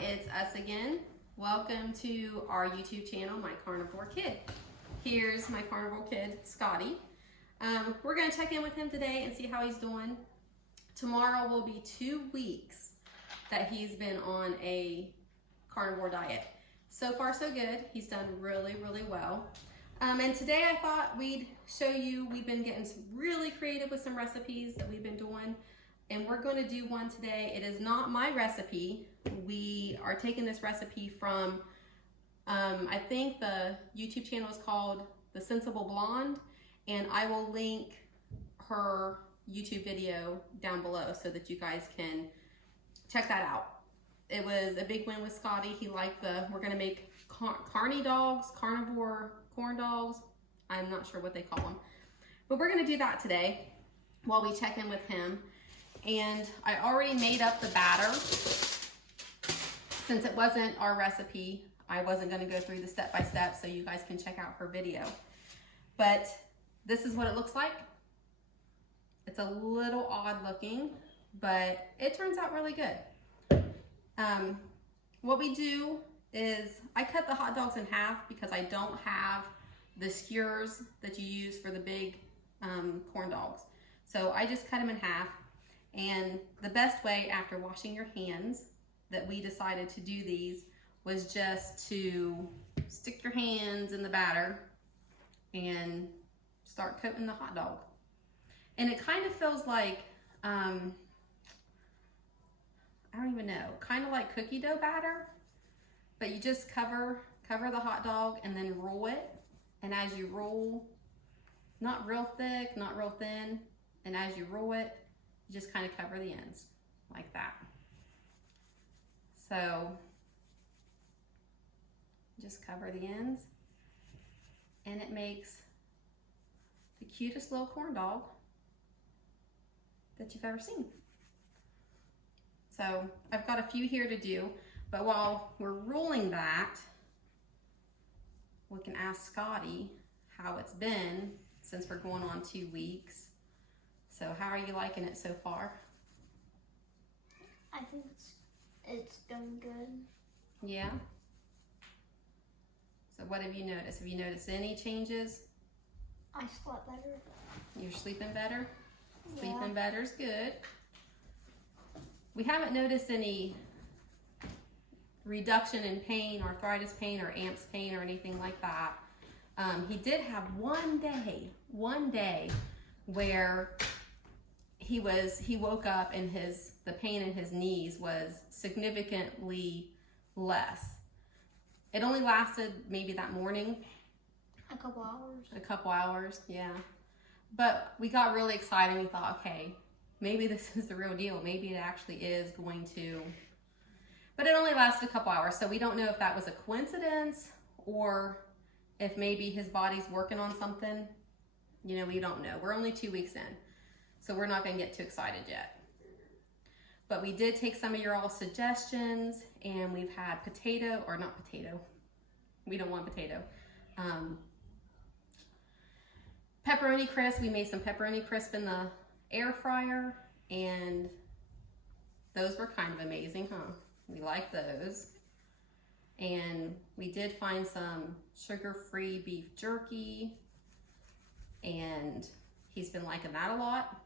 it's us again. Welcome to our YouTube channel, My Carnivore Kid. Here's my Carnivore Kid, Scotty. We're gonna check in with him today and see how he's doing. Tomorrow will be 2 weeks that he's been on a carnivore diet. So far so good. He's done really, really well. And today I thought we'd show you, we've been getting really creative with some recipes that we've been doing. And we're going to do one today. It is not my recipe. We are taking this recipe from, I think the YouTube channel is called The Sensible Blonde, and I will link her YouTube video down below so that you guys can check that out. It was a big win with Scotty. He liked we're going to make carny dogs, carnivore corn dogs. I'm not sure what they call them. But we're going to do that today while we check in with him. And I already made up the batter. Since it wasn't our recipe, I wasn't going to go through the step-by-step so you guys can check out her video. But this is what it looks like. It's a little odd looking, but it turns out really good. What we do is I cut the hot dogs in half because I don't have the skewers that you use for the big corn dogs. So I just cut them in half. And the best way after washing your hands that we decided to do these was just to stick your hands in the batter and start coating the hot dog. And it kind of feels like, I don't even know, kind of like cookie dough batter, but you just cover the hot dog and then roll it. And as you roll, not real thick, not real thin, and as you roll it, just kind of cover the ends like that. So just cover the ends and it makes the cutest little corn dog that you've ever seen. So I've got a few here to do, but while we're rolling that, we can ask Scotty how it's been since we're going on 2 weeks. So how are you liking it so far? I think it's done good. Yeah? So what have you noticed? Have you noticed any changes? I slept better. You're sleeping better? Yeah. Sleeping better's good. We haven't noticed any reduction in pain, arthritis pain, or AMPS pain, or anything like that. He did have one day where he woke up and the pain in his knees was significantly less. It only lasted maybe that morning. A couple hours. A couple hours, yeah. But we got really excited and we thought, okay, maybe this is the real deal. Maybe it actually is going to, but it only lasted a couple hours. So we don't know if that was a coincidence or if maybe his body's working on something. You know, we don't know. We're only 2 weeks in. So we're not going to get too excited yet. But we did take some of your all suggestions, and we've had we don't want potato. Pepperoni crisp. We made some pepperoni crisp in the air fryer, and those were kind of amazing, huh? We like those. And we did find some sugar-free beef jerky, and he's been liking that a lot.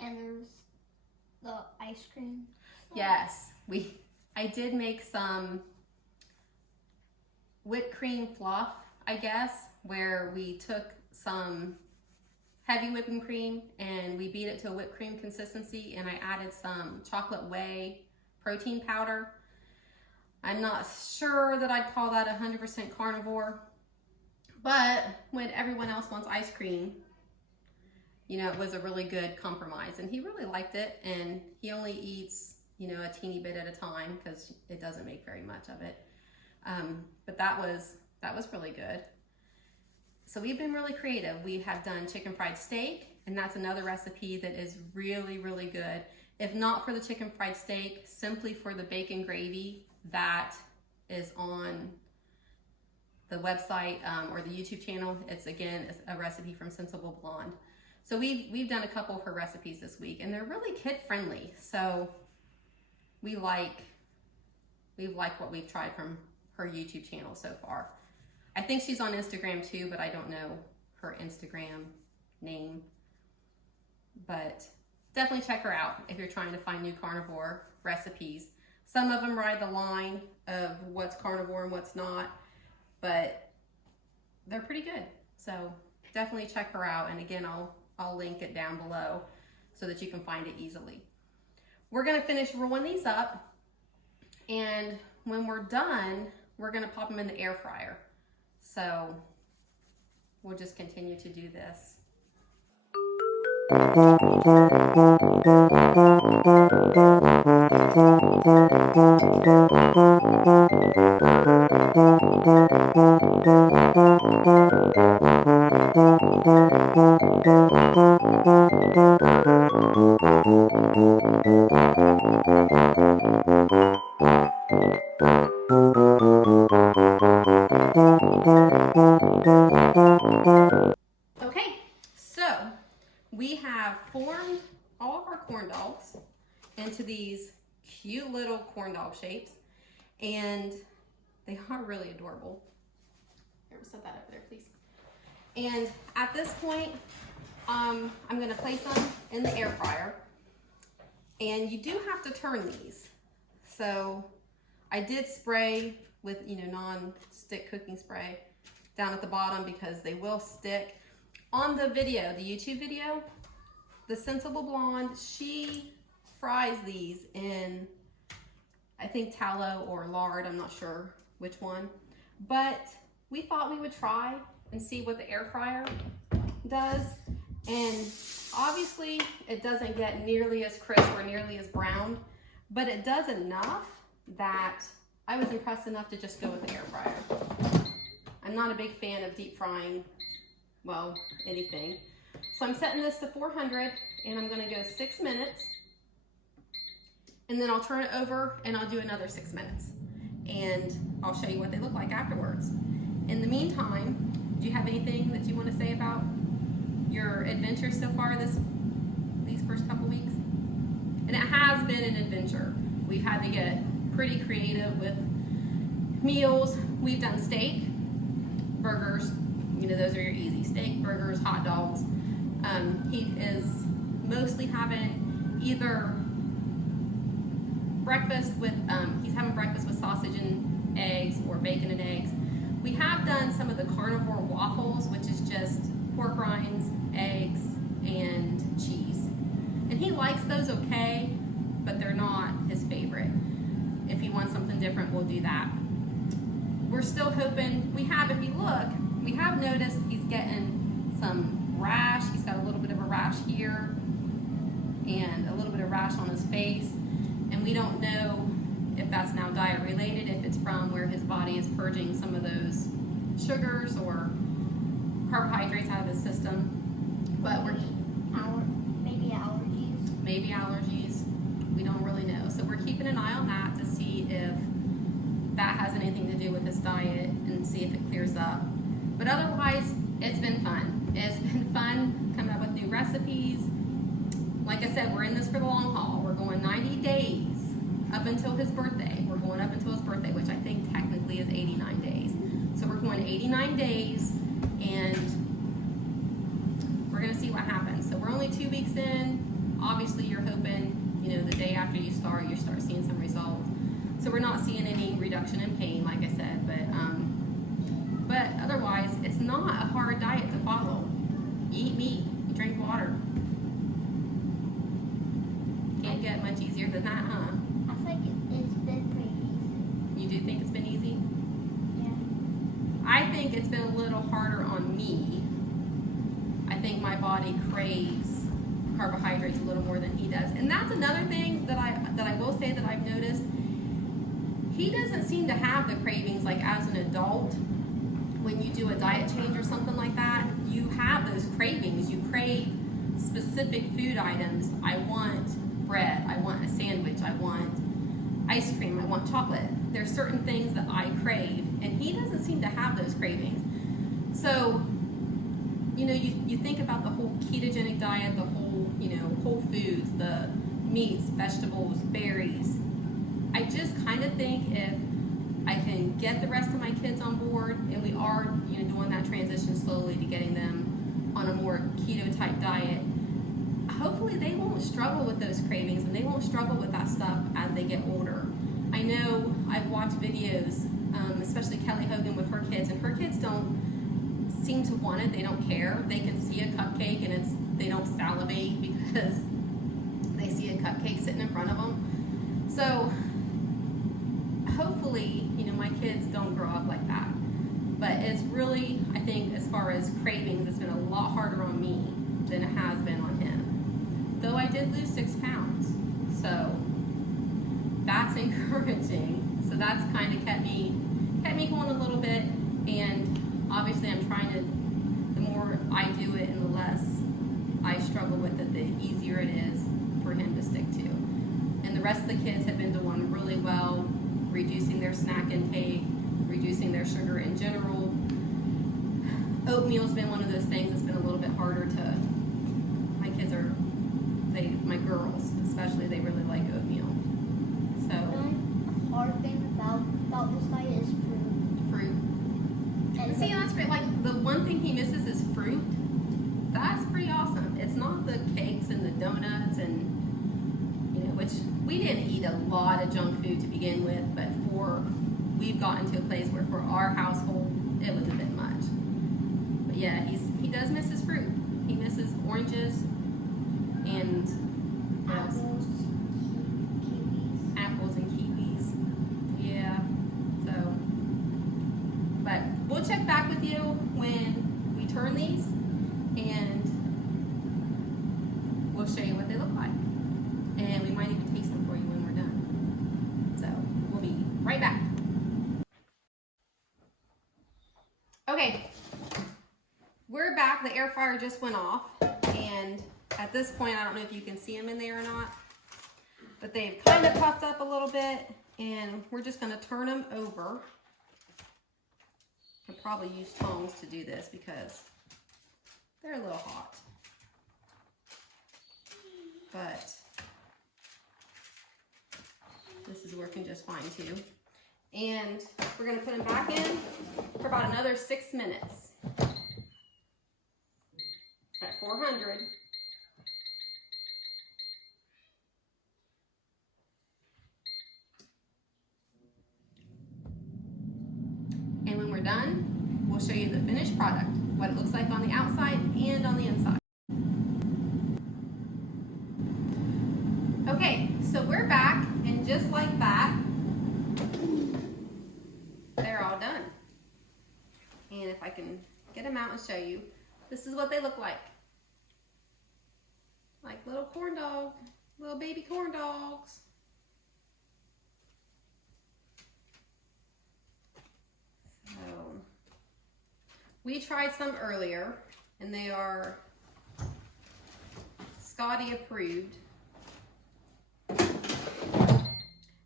And there's the ice cream. Yes, I did make some whipped cream fluff, I guess, where we took some heavy whipping cream and we beat it to a whipped cream consistency, and I added some chocolate whey protein powder. I'm not sure that I'd call that 100% carnivore, but when everyone else wants ice cream, you know, it was a really good compromise, and he really liked it. And he only eats, you know, a teeny bit at a time because it doesn't make very much of it. But that was really good. So we've been really creative. We have done chicken fried steak, and that's another recipe that is really, really good. If not for the chicken fried steak, simply for the bacon gravy that is on the website or the YouTube channel. It's a recipe from Sensible Blonde. So we've done a couple of her recipes this week, and they're really kid friendly. So we like we've liked what we've tried from her YouTube channel so far. I think she's on Instagram too, but I don't know her Instagram name. But definitely check her out if you're trying to find new carnivore recipes. Some of them ride the line of what's carnivore and what's not, but they're pretty good. So definitely check her out. And again, I'll link it down below so that you can find it easily. We're gonna finish rolling these up, and when we're done, we're gonna pop them in the air fryer. So we'll just continue to do this. Okay, so we have formed all of our corn dogs into these cute little corn dog shapes, and they are really adorable. Here, we'll set that up there, please. And at this point, I'm gonna place them in the air fryer, and you do have to turn these. So I did spray with, non-stick cooking spray down at the bottom because they will stick. On the video, the YouTube video, the Sensible Blonde, she fries these in, I think, tallow or lard, I'm not sure which one. But we thought we would try and see what the air fryer does. And obviously it doesn't get nearly as crisp or nearly as brown, but it does enough that I was impressed enough to just go with the air fryer. I'm not a big fan of deep frying, well, anything. So I'm setting this to 400, and I'm gonna go 6 minutes, and then I'll turn it over and I'll do another 6 minutes. And I'll show you what they look like afterwards. In the meantime, do you have anything that you want to say about your adventure so far these first couple weeks? And it has been an adventure. We've had to get pretty creative with meals. We've done steak, burgers, those are your easy steak, burgers, hot dogs. He is mostly having either breakfast with, he's having breakfast with sausage and eggs or bacon and eggs. We have done some of the carnivore waffles, which is just pork rinds, eggs, and cheese. And he likes those okay, but they're not his favorite. If he wants something different, we'll do that. We're still hoping, if you look, we have noticed he's getting some rash. He's got a little bit of a rash here and a little bit of rash on his face. And we don't know if that's now diet related, if it's from where his body is purging some of those sugars or carbohydrates out of his system. But maybe allergies. Maybe allergies. We don't really know. So we're keeping an eye on that to see if that has anything to do with his diet and see if it clears up. But otherwise, it's been fun. It's been fun coming up with new recipes. Like I said, we're in this for the long haul. We're going 90 days up until his birthday. We're going up until his birthday, which I think technically is 89 days. So we're going 89 days, and we're gonna see what happens. So we're only 2 weeks in. Obviously, you're hoping, the day after you start seeing some results. So we're not seeing any reduction in pain, like I said, but otherwise, it's not a hard diet to follow. You eat meat, you drink water. Can't get much easier than that, huh? I think it's been pretty easy. You do think it's been easy? Yeah. I think it's been a little harder on me. I think my body craves carbohydrates a little more than he does. And that's another thing that I will say that I've noticed. He doesn't seem to have the cravings like as an adult. When you do a diet change or something like that, you have those cravings. You crave specific food items. I want bread, I want a sandwich, I want ice cream, I want chocolate. There's certain things that I crave, and he doesn't seem to have those cravings. So, you think about the whole ketogenic diet, the whole, whole foods, the meats, vegetables, berries. I just kind to think if I can get the rest of my kids on board, and we are, doing that transition slowly to getting them on a more keto type diet, hopefully they won't struggle with those cravings and they won't struggle with that stuff as they get older. I know I've watched videos, especially Kelly Hogan with her kids, and her kids don't seem to want it. They don't care. They can see a cupcake and they don't salivate because they see a cupcake sitting in front of them. So hopefully, my kids don't grow up like that. But it's really, I think, as far as cravings, it's been a lot harder on me than it has been on him. Though I did lose 6 pounds, so that's encouraging. So that's kind of kept me going a little bit. And obviously, I'm trying to. The more I do it, and the less I struggle with it, the easier it is for him to stick to. And the rest of the kids have been doing really well, reducing their snack intake, reducing their sugar in general. Oatmeal's been one of those things that's been a little bit harder to. My girls especially, they really like oatmeal. So The hard thing about this diet is fruit. And see, that's great. Like, the one thing he misses is fruit. That's pretty awesome. It's not the cakes and the donuts and, which we didn't eat a lot of junk food to begin with, but we've gotten to a place where for our household, it was a bit much. But yeah, he does miss his fruit. He misses oranges and what else? Apples and kiwis. Yeah. So, but we'll check back with you when we turn these, and we'll show you what they look like. And we might even taste them for you when we're done. So we'll be right back. Okay, we're back. The air fryer just went off, and at this point, I don't know if you can see them in there or not, but they've kind of puffed up a little bit, and we're just going to turn them over. Could probably use tongs to do this because they're a little hot, but this is working just fine too. And we're going to put them back in for about another 6 minutes at 400. And when we're done, we'll show you the finished product, what it looks like on the outside and on the inside. Okay, so we're back, and just like that, they're all done. And if I can get them out and show you, this is what they look like. Like little corn dog, little baby corn dogs. So, we tried some earlier, and they are Scotty approved.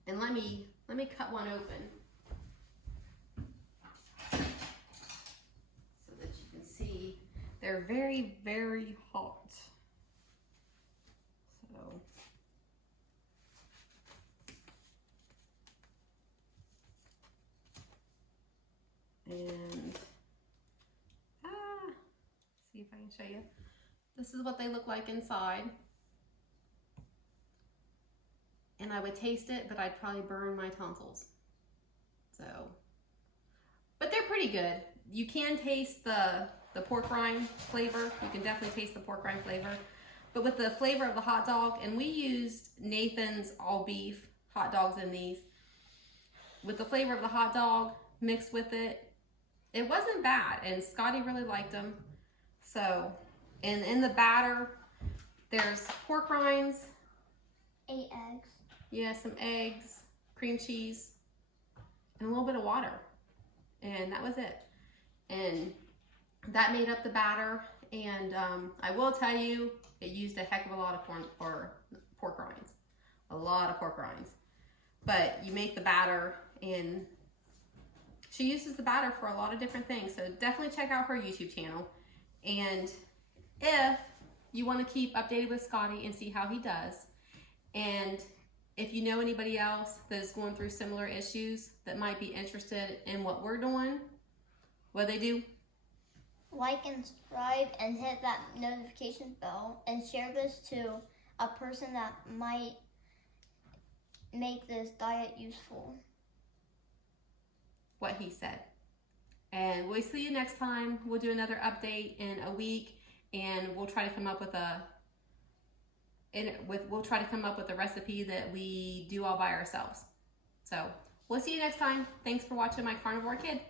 And let me cut one open so that you can see they're very, very hot. So and see if I can show you. This is what they look like inside. And I would taste it, but I'd probably burn my tonsils. So, but they're pretty good. You can taste the pork rind flavor. You can definitely taste the pork rind flavor. But with the flavor of the hot dog, and we used Nathan's all beef hot dogs in these. With the flavor of the hot dog mixed with it, it wasn't bad. And Scotty really liked them. So, and in the batter, there's pork rinds. 8 eggs. Yeah, some eggs, cream cheese, and a little bit of water. And that was it. And that made up the batter. And I will tell you, it used a heck of a lot of pork rinds. A lot of pork rinds. But you make the batter, and she uses the batter for a lot of different things. So definitely check out her YouTube channel. And if you want to keep updated with Scotty and see how he does, and If you know anybody else that is going through similar issues that might be interested in what we're doing, what they do? Like and subscribe and hit that notification bell and share this to a person that might make this diet useful. What he said. And we'll see you next time. We'll do another update in a week, and we'll try to come up with a recipe that we do all by ourselves. So we'll see you next time. Thanks for watching my Carnivore Kid.